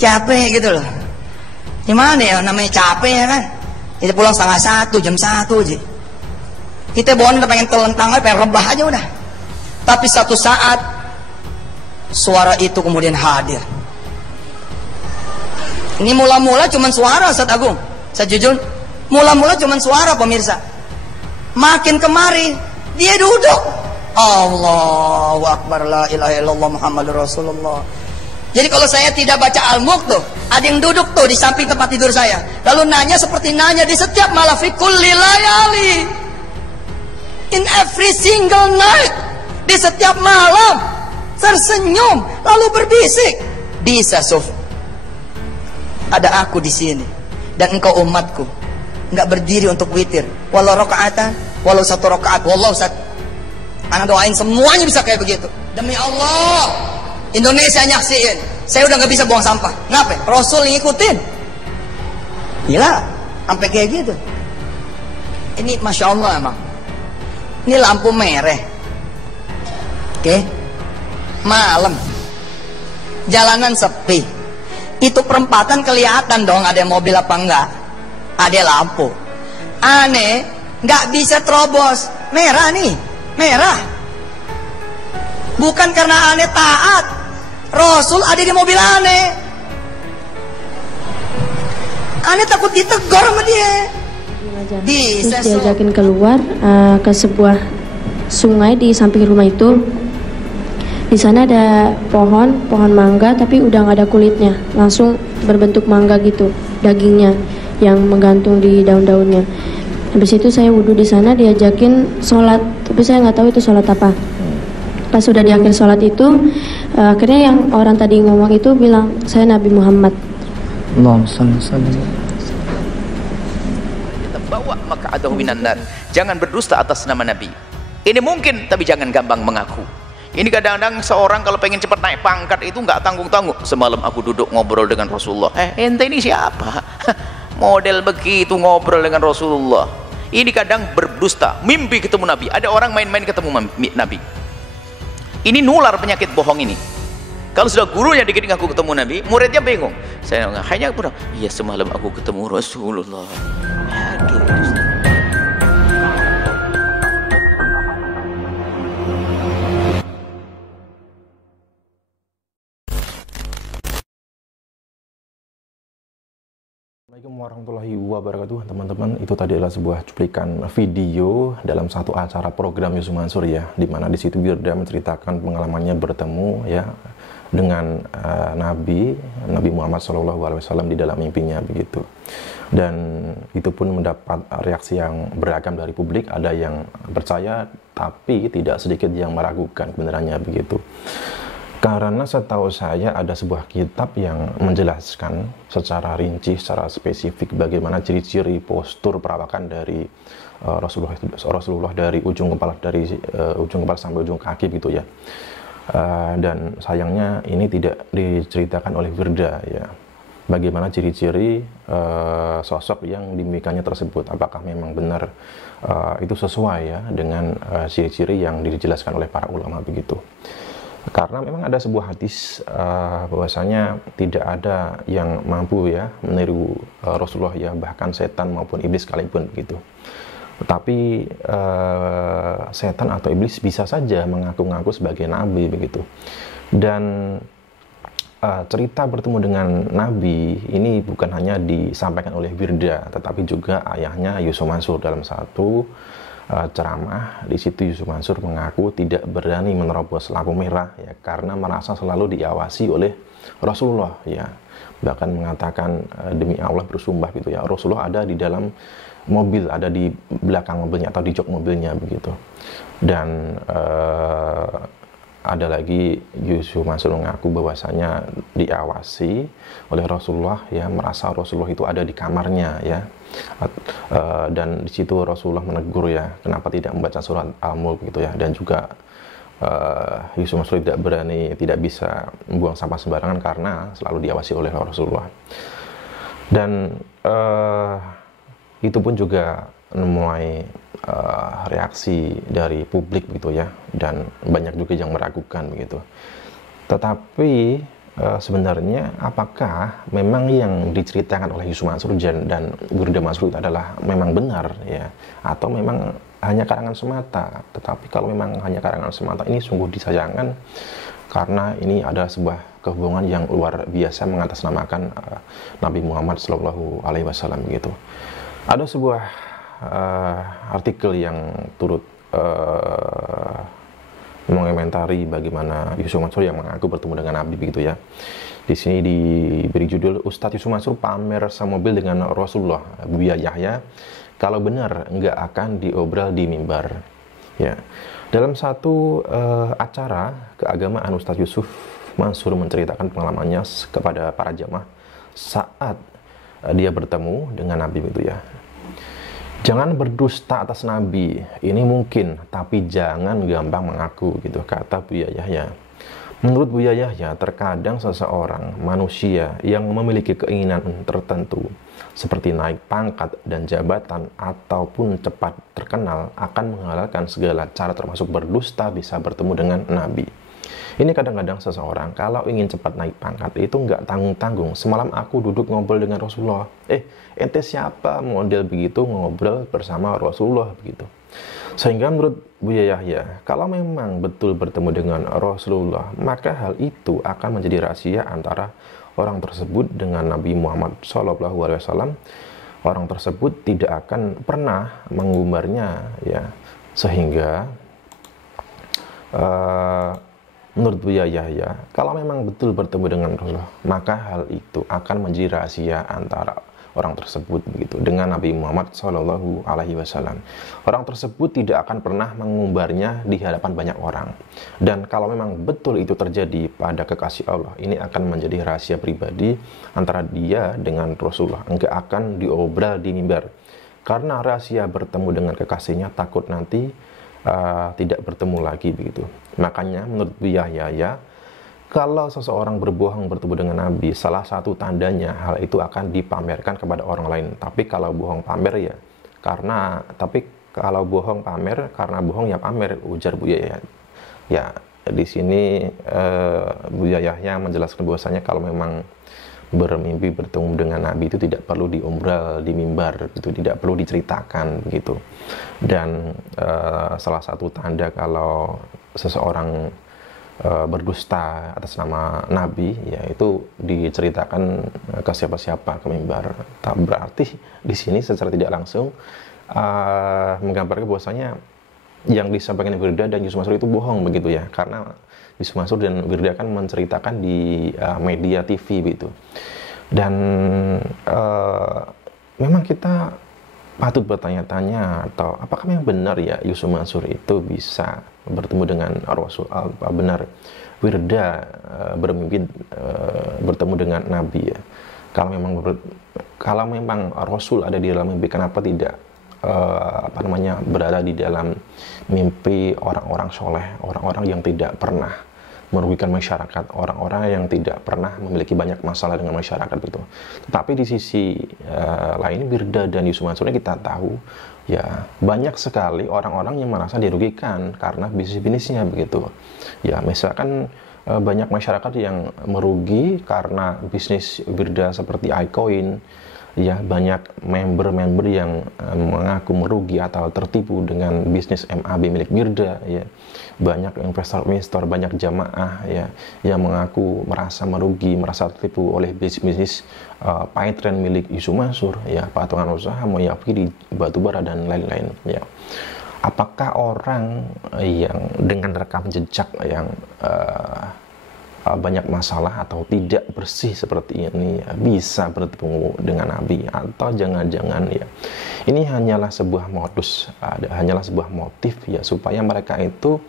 capek gitu loh. Gimana ya namanya capek ya kan? Kita pulang 12:30, jam 1 aja. Kita bawa udah pengen telentang aja, pengen rebah aja udah. Tapi satu saat suara itu kemudian hadir. Ini mula-mula cuman suara, Ustaz Agung. Saya jujur, mula-mula cuman suara pemirsa. Makin kemari dia duduk. Allahu Akbar, la ilaha illallah Muhammadur Rasulullah. Jadi kalau saya tidak baca Al-Mulk tuh, ada yang duduk tuh di samping tempat tidur saya. Lalu nanya seperti nanya di setiap malam, fi kulli layali, in every single night, di setiap malam tersenyum lalu berbisik, bisa Suf, ada aku di sini dan engkau umatku, nggak berdiri untuk witir, walau rakaatan, walau 1 rakaat, walau satu. Anak doain semuanya bisa kayak begitu. Demi Allah, Indonesia nyaksiin. Saya udah nggak bisa buang sampah. Ngapain? Rasul ngikutin. Gila, sampai kayak gitu. Ini masya Allah emang. Ini lampu merah. Oke, malam, jalanan sepi. Itu perempatan kelihatan dong ada mobil apa enggak. Ada lampu. Aneh, nggak bisa terobos. Merah nih, merah. Bukan karena aneh taat, Rasul ada di mobil aneh. Aneh takut ditegur sama dia. Terus diajakin keluar ke sebuah sungai di samping rumah itu. Di sana ada pohon mangga, tapi udah nggak ada kulitnya, langsung berbentuk mangga gitu, dagingnya yang menggantung di daun-daunnya. Habis itu saya wudhu di sana, diajakin sholat, tapi saya nggak tahu itu sholat apa. Pas sudah di akhir sholat itu, akhirnya yang orang tadi ngomong itu bilang, saya Nabi Muhammad. Allahumma shalli alaihi. Kita bawa maka adahu minan nar. Jangan berdusta atas nama Nabi. Ini mungkin, tapi jangan gampang mengaku. Ini kadang-kadang seorang kalau pengen cepat naik pangkat itu nggak tanggung-tanggung. Semalam aku duduk ngobrol dengan Rasulullah. Ente ini siapa? Model begitu ngobrol dengan Rasulullah. Ini kadang berdusta, mimpi ketemu Nabi. Ada orang main-main ketemu Nabi. Ini nular penyakit bohong ini. Kalau sudah gurunya dikit aku ketemu Nabi, muridnya bingung. Saya hanya aku bilang, iya semalam aku ketemu Rasulullah. Aduh. Assalamualaikum warahmatullahi wabarakatuh teman-teman. Itu tadi adalah sebuah cuplikan video dalam satu acara program Yusuf Mansur ya, dimana di situ Wirda menceritakan pengalamannya bertemu ya dengan Nabi Muhammad SAW di dalam mimpinya begitu. Dan itu pun mendapat reaksi yang beragam dari publik. Ada yang percaya tapi tidak sedikit yang meragukan kebenarannya begitu. Karena setahu saya ada sebuah kitab yang menjelaskan secara rinci, secara spesifik bagaimana ciri-ciri postur perawakan dari Rasulullah dari ujung kepala sampai ujung kaki gitu ya. Dan sayangnya ini tidak diceritakan oleh Wirda ya. Bagaimana ciri-ciri sosok yang dimilikinya tersebut, apakah memang benar itu sesuai ya dengan ciri-ciri yang dijelaskan oleh para ulama begitu. Karena memang ada sebuah hadis bahwasanya tidak ada yang mampu ya meniru Rasulullah ya, bahkan setan maupun iblis sekalipun begitu. Tetapi setan atau iblis bisa saja mengaku-ngaku sebagai nabi begitu. Dan cerita bertemu dengan Nabi ini bukan hanya disampaikan oleh Wirda, tetapi juga ayahnya Yusuf Mansur dalam satu ceramah. Di situ Yusuf Mansur mengaku tidak berani menerobos lampu merah ya, karena merasa selalu diawasi oleh Rasulullah ya. Bahkan mengatakan demi Allah bersumpah gitu ya, Rasulullah ada di dalam mobil, ada di belakang mobilnya atau di jok mobilnya begitu. Dan ada lagi Yusuf Mansur mengaku bahwasanya diawasi oleh Rasulullah ya, merasa Rasulullah itu ada di kamarnya ya. Dan di situ Rasulullah menegur ya, kenapa tidak membaca surat Al-Mulk gitu ya. Dan juga Yusuf Mansur tidak berani, tidak bisa membuang sampah sembarangan karena selalu diawasi oleh Rasulullah. Dan itu pun juga menuai reaksi dari publik gitu ya, dan banyak juga yang meragukan begitu. Tetapi sebenarnya apakah memang yang diceritakan oleh Yusuf Mansur dan Wirda Mansur itu adalah memang benar ya, atau memang hanya karangan semata. Tetapi kalau memang hanya karangan semata, ini sungguh disayangkan, karena ini adalah sebuah kebohongan yang luar biasa mengatasnamakan Nabi Muhammad SAW gitu. Ada sebuah artikel yang turut mengomentari bagaimana Yusuf Mansur yang mengaku bertemu dengan Nabi begitu ya. Di sini diberi judul, Ustadz Yusuf Mansur pamer semobil dengan Rasulullah. Buya Yahya, kalau benar nggak akan diobral di mimbar. Ya. Dalam satu acara keagamaan, Ustadz Yusuf Mansur menceritakan pengalamannya kepada para jamaah saat dia bertemu dengan Nabi begitu ya. Jangan berdusta atas Nabi, ini mungkin, tapi jangan gampang mengaku gitu, kata Buya Yahya. Menurut Buya Yahya, terkadang seseorang manusia yang memiliki keinginan tertentu seperti naik pangkat dan jabatan ataupun cepat terkenal akan menghalalkan segala cara termasuk berdusta bisa bertemu dengan Nabi. Ini kadang-kadang seseorang kalau ingin cepat naik pangkat itu nggak tanggung-tanggung. Semalam aku duduk ngobrol dengan Rasulullah. Ente siapa model begitu ngobrol bersama Rasulullah begitu. Sehingga menurut Buya Yahya, kalau memang betul bertemu dengan Rasulullah, maka hal itu akan menjadi rahasia antara orang tersebut dengan Nabi Muhammad SAW. Orang tersebut tidak akan pernah mengumbarnya ya. Sehingga menurut Buya Yahya, kalau memang betul bertemu dengan Rasulullah, maka hal itu akan menjadi rahasia antara orang tersebut begitu dengan Nabi Muhammad SAW. Orang tersebut tidak akan pernah mengumbarnya di hadapan banyak orang. Dan kalau memang betul itu terjadi pada kekasih Allah, ini akan menjadi rahasia pribadi antara dia dengan Rasulullah, enggak akan diobral di mimbar. Karena rahasia bertemu dengan kekasihnya takut nanti tidak bertemu lagi begitu. Makanya menurut Buya Yahya, kalau seseorang berbohong bertemu dengan Nabi, salah satu tandanya hal itu akan dipamerkan kepada orang lain. Tapi kalau bohong pamer kalau bohong pamer karena bohong ya pamer, ujar Buya Yahya. Ya, di sini Buya Yahya menjelaskan bahwasanya kalau memang bermimpi bertemu dengan Nabi itu tidak perlu diombral di mimbar, itu tidak perlu diceritakan begitu. Dan salah satu tanda kalau seseorang berdusta atas nama Nabi, yaitu diceritakan ke siapa-siapa, ke mimbar. Berarti di sini secara tidak langsung menggambarkan bahwasanya yang disampaikan Wirda dan Yusuf Mansur itu bohong begitu ya, karena Yusuf Mansur dan Wirda kan menceritakan di media TV begitu. Dan memang kita patut bertanya-tanya, atau apakah memang benar ya Yusuf Mansur itu bisa bertemu dengan Rasul, apa benar Wirda bermimpi bertemu dengan Nabi ya? Kalau memang Rasul ada di dalam mimpi, kenapa tidak berada di dalam mimpi orang-orang soleh, orang-orang yang tidak pernah merugikan masyarakat, orang-orang yang tidak pernah memiliki banyak masalah dengan masyarakat begitu. Tetapi di sisi lain, Wirda dan Yusuf Mansur kita tahu ya, banyak sekali orang-orang yang merasa dirugikan karena bisnis-bisnisnya begitu. Ya, misalkan banyak masyarakat yang merugi karena bisnis Wirda seperti iCoin. Ya, banyak member-member yang mengaku merugi atau tertipu dengan bisnis MAB milik Wirda ya. Banyak investor-investor, banyak jamaah ya yang mengaku merasa merugi, merasa tertipu oleh bisnis Paytrend milik Yusuf Mansur ya, patungan usaha Moyapi di batubara dan lain-lain ya. Apakah orang yang dengan rekam jejak yang banyak masalah atau tidak bersih seperti ini ya, bisa bertemu dengan Nabi? Atau jangan-jangan ya ini hanyalah sebuah modus, hanyalah sebuah motif ya, supaya mereka itu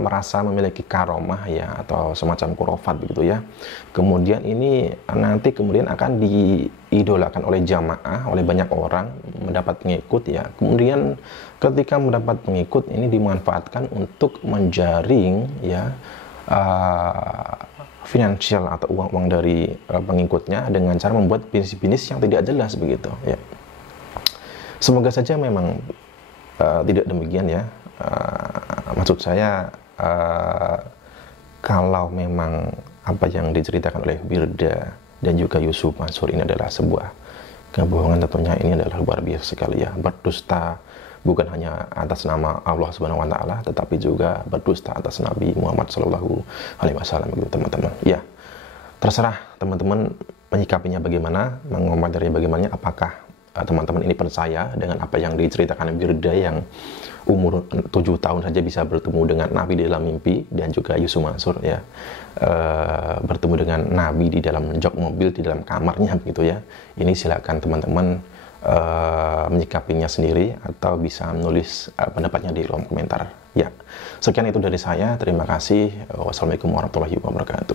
merasa memiliki karomah ya, atau semacam kurofat begitu ya. Kemudian ini nanti kemudian akan diidolakan oleh jamaah, oleh banyak orang, mendapat pengikut ya. Kemudian ketika mendapat pengikut, ini dimanfaatkan untuk menjaring ya finansial atau uang-uang dari pengikutnya dengan cara membuat bisnis-bisnis yang tidak jelas begitu ya. Semoga saja memang tidak demikian ya. Maksud saya kalau memang apa yang diceritakan oleh Wirda dan juga Yusuf Mansur ini adalah sebuah kebohongan. Tentunya ini adalah luar biasa sekali ya, berdusta bukan hanya atas nama Allah Subhanahu wa taala, tetapi juga berdusta atas Nabi Muhammad Shallallahu alaihi wasallam gitu teman-teman. Ya, terserah teman-teman menyikapinya bagaimana, mengomentari bagaimana, apakah teman-teman ini percaya dengan apa yang diceritakan Wirda yang umur 7 tahun saja bisa bertemu dengan Nabi di dalam mimpi, dan juga Yusuf Mansur ya bertemu dengan Nabi di dalam jok mobil, di dalam kamarnya begitu ya. Ini silakan teman-teman menyikapinya sendiri atau bisa menulis pendapatnya di kolom komentar ya. Sekian itu dari saya, terima kasih. Wassalamualaikum warahmatullahi wabarakatuh.